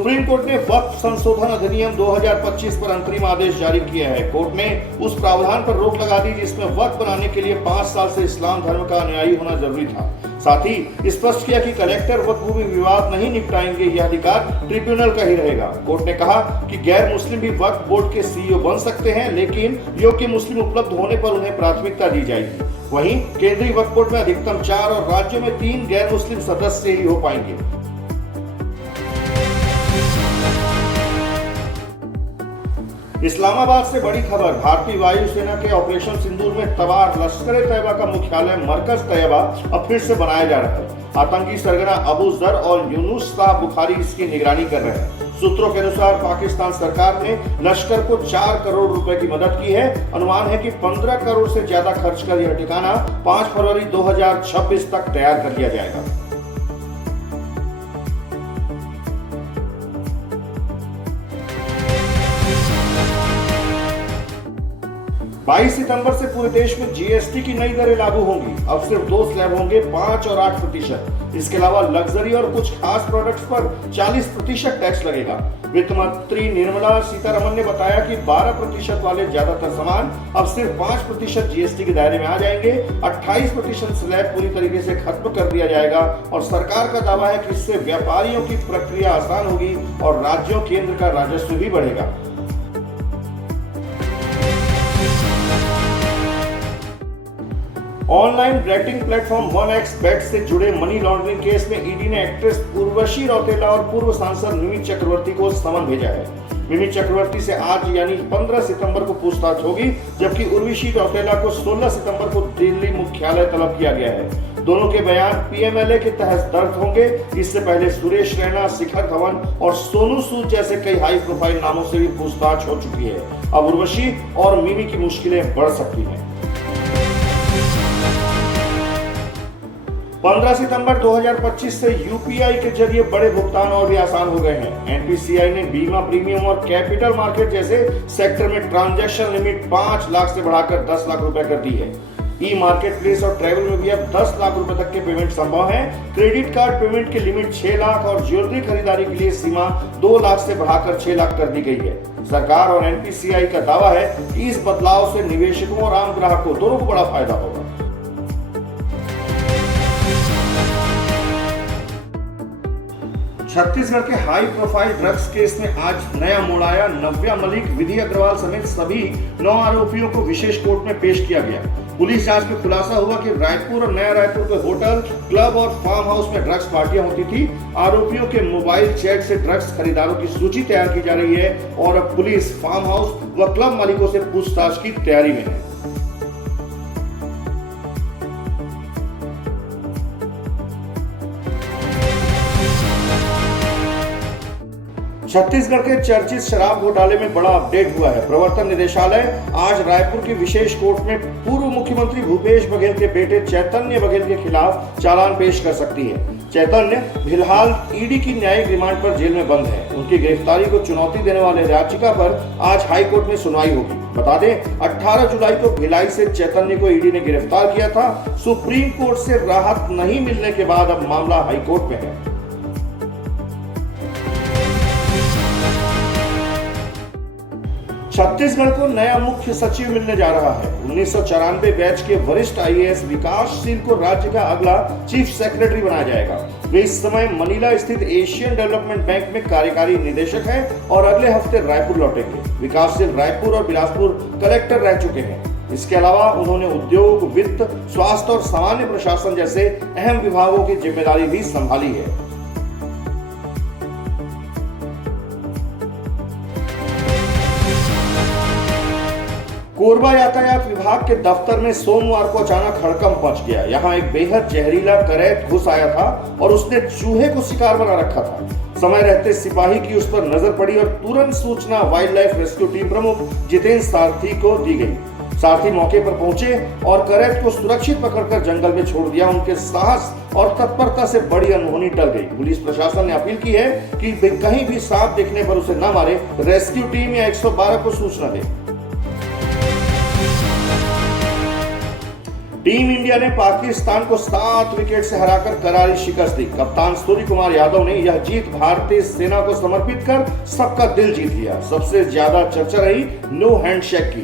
Supreme court ने वक्फ संशोधन अधिनियम 2025 पर अंतरिम आदेश जारी किया है। कोर्ट ने उस प्रावधान पर रोक लगा दी जिसमें वक्फ बनाने के लिए 5 साल से इस्लाम धर्म का अनुयायी होना जरूरी था। साथ ही स्पष्ट किया कि कलेक्टर वक्फ भूमि विवाद नहीं निपटाएंगे, यह अधिकार ट्रिब्यूनल का ही रहेगा। कोर्ट ने कहा कि गैर मुस्लिम भी वक्फ बोर्ड के सीईओ बन सकते हैं, लेकिन योग्य मुस्लिम उपलब्ध होने पर उन्हें प्राथमिकता दी जाएगी। वहीं केंद्रीय वक्फ बोर्ड में अधिकतम 4 और राज्यों में 3 गैर मुस्लिम सदस्य ही हो पाएंगे। इस्लामाबाद से बड़ी खबर। भारतीय वायुसेना के ऑपरेशन सिंदूर में तबाह लश्कर-ए-तैयबा का मुख्यालय मरकज तैयबा अब फिर से बनाया जा रहा है। आतंकी सरगना अबू जर और यूनुस साहब बुखारी इसकी निगरानी कर रहे हैं। सूत्रों के अनुसार पाकिस्तान सरकार ने लश्कर को 4 करोड़ रुपए की मदद की है। अनुमान है कि 15 करोड़ से ज्यादा खर्च कर यह ठिकाना 5 फरवरी 2026 तक तैयार कर लिया जाएगा। 22 सितंबर से पूरे देश में जीएसटी की नई दरें लागू होंगी। अब सिर्फ 2 स्लैब होंगे, 5 और 8%। इसके अलावा लग्जरी और कुछ खास प्रोडक्ट्स पर 40% टैक्स लगेगा। वित्त मंत्री निर्मला सीतारमण ने बताया कि 12% वाले ज्यादातर सामान अब सिर्फ 5% जीएसटी के दायरे में आ जाएंगे। 28% स्लैब पूरी तरीके से खत्म कर दिया जाएगा और सरकार का दावा है कि इससे व्यापारियों की प्रक्रिया आसान होगी और राज्यों केंद्र का राजस्व भी बढ़ेगा। ऑनलाइन बेटिंग प्लेटफॉर्म 1xBet से जुड़े मनी लॉन्ड्रिंग केस में ईडी ने एक्ट्रेस उर्वशी रौतेला और पूर्व सांसद मिमी चक्रवर्ती को समन भेजा है। मिमी चक्रवर्ती से आज यानी 15 सितंबर को पूछताछ होगी, जबकि उर्वशी रौतेला को 16 सितंबर को दिल्ली मुख्यालय तलब किया गया है। दोनों के बयान पीएमएलए के तहत दर्ज होंगे। इससे पहले सुरेश रैना, शिखर धवन और सोनू सूद जैसे कई हाई प्रोफाइल नामों से भी पूछताछ हो चुकी है। अब उर्वशी और मिमी की मुश्किलें बढ़ सकती हैं। 15 सितंबर 2025 से यूपीआई के जरिए बड़े भुगतान और भी आसान हो गए हैं। एनपीसीआई ने बीमा प्रीमियम और कैपिटल मार्केट जैसे सेक्टर में ट्रांजैक्शन लिमिट 5 लाख से बढ़ाकर 10 लाख रुपए कर दी है। ई मार्केट प्लेस और ट्रैवल में भी अब 10 लाख रुपए तक के पेमेंट संभव है। क्रेडिट कार्ड पेमेंट की लिमिट 6 लाख और ज्वेलरी खरीदारी के लिए सीमा 2 लाख से बढ़ाकर 6 लाख कर दी गई है। सरकार और एनपीसीआई का दावा है कि इस बदलाव से निवेशकों और आम ग्राहकों दोनों को बड़ा फायदा होगा। छत्तीसगढ़ के हाई प्रोफाइल ड्रग्स केस में आज नया मोड़ आया। नव्या मलिक, विधि अग्रवाल समेत सभी 9 आरोपियों को विशेष कोर्ट में पेश किया गया। पुलिस जांच में खुलासा हुआ कि रायपुर और नया रायपुर के होटल, क्लब और फार्म हाउस में ड्रग्स पार्टियां होती थी। आरोपियों के मोबाइल चैट से ड्रग्स खरीदारों की सूची तैयार की जा रही है और अब पुलिस फार्म हाउस व क्लब मालिकों से पूछताछ की तैयारी में है। छत्तीसगढ़ के चर्चित शराब घोटाले में बड़ा अपडेट हुआ है। प्रवर्तन निदेशालय आज रायपुर की विशेष कोर्ट में पूर्व मुख्यमंत्री भूपेश बघेल के बेटे चैतन्य बघेल के खिलाफ चालान पेश कर सकती है। चैतन्य फिलहाल ईडी की न्यायिक रिमांड पर जेल में बंद है। उनकी गिरफ्तारी को चुनौती देने वाले याचिका पर आज हाई कोर्ट में सुनवाई होगी। बता दें, 18 जुलाई को भिलाई से चैतन्य को ईडी ने गिरफ्तार किया था। सुप्रीम कोर्ट से राहत नहीं मिलने के बाद अब मामला हाई कोर्ट में है। छत्तीसगढ़ को नया मुख्य सचिव मिलने जा रहा है। 1994 बैच के वरिष्ठ आईएएस विकासशील को राज्य का अगला चीफ सेक्रेटरी बनाया जाएगा। वे इस समय मनीला स्थित एशियन डेवलपमेंट बैंक में कार्यकारी निदेशक हैं और अगले हफ्ते रायपुर लौटेंगे। विकासशील रायपुर और बिलासपुर कलेक्टर रह चुके हैं। इसके अलावा उन्होंने उद्योग, वित्त, स्वास्थ्य और सामान्य प्रशासन जैसे अहम विभागों की जिम्मेदारी भी संभाली है। कोरबा यातायात विभाग के दफ्तर में सोमवार को अचानक हड़कंप मच गया। यहाँ एक बेहद जहरीला करैत घुस आया था और उसने चूहे को शिकार बना रखा था। समय रहते सिपाही की उस पर नजर पड़ी और तुरंत सूचना वाइल्ड लाइफ रेस्क्यू टीम प्रमुख जितेंद्र सारथी को दी गई। सारथी मौके पर पहुंचे और करैत को सुरक्षित पकड़कर जंगल में छोड़ दिया। उनके साहस और तत्परता से बड़ी अनहोनी टल गई। पुलिस प्रशासन ने अपील की है कि कहीं भी सांप दिखने पर उसे न मारे, रेस्क्यू टीम या 112 को सूचना दे। टीम इंडिया ने पाकिस्तान को 7 विकेट से हराकर करारी शिकस्त दी। कप्तान सूर्य कुमार यादव ने यह जीत भारतीय सेना को समर्पित कर सबका दिल जीत लिया। सबसे ज्यादा चर्चा रही नो हैंडशेक की।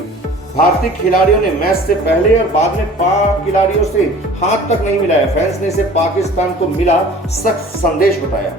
भारतीय खिलाड़ियों ने मैच से पहले और बाद में पाक खिलाड़ियों से हाथ तक नहीं मिलाया। फैंस ने इसे पाकिस्तान को मिला सख्त संदेश बताया।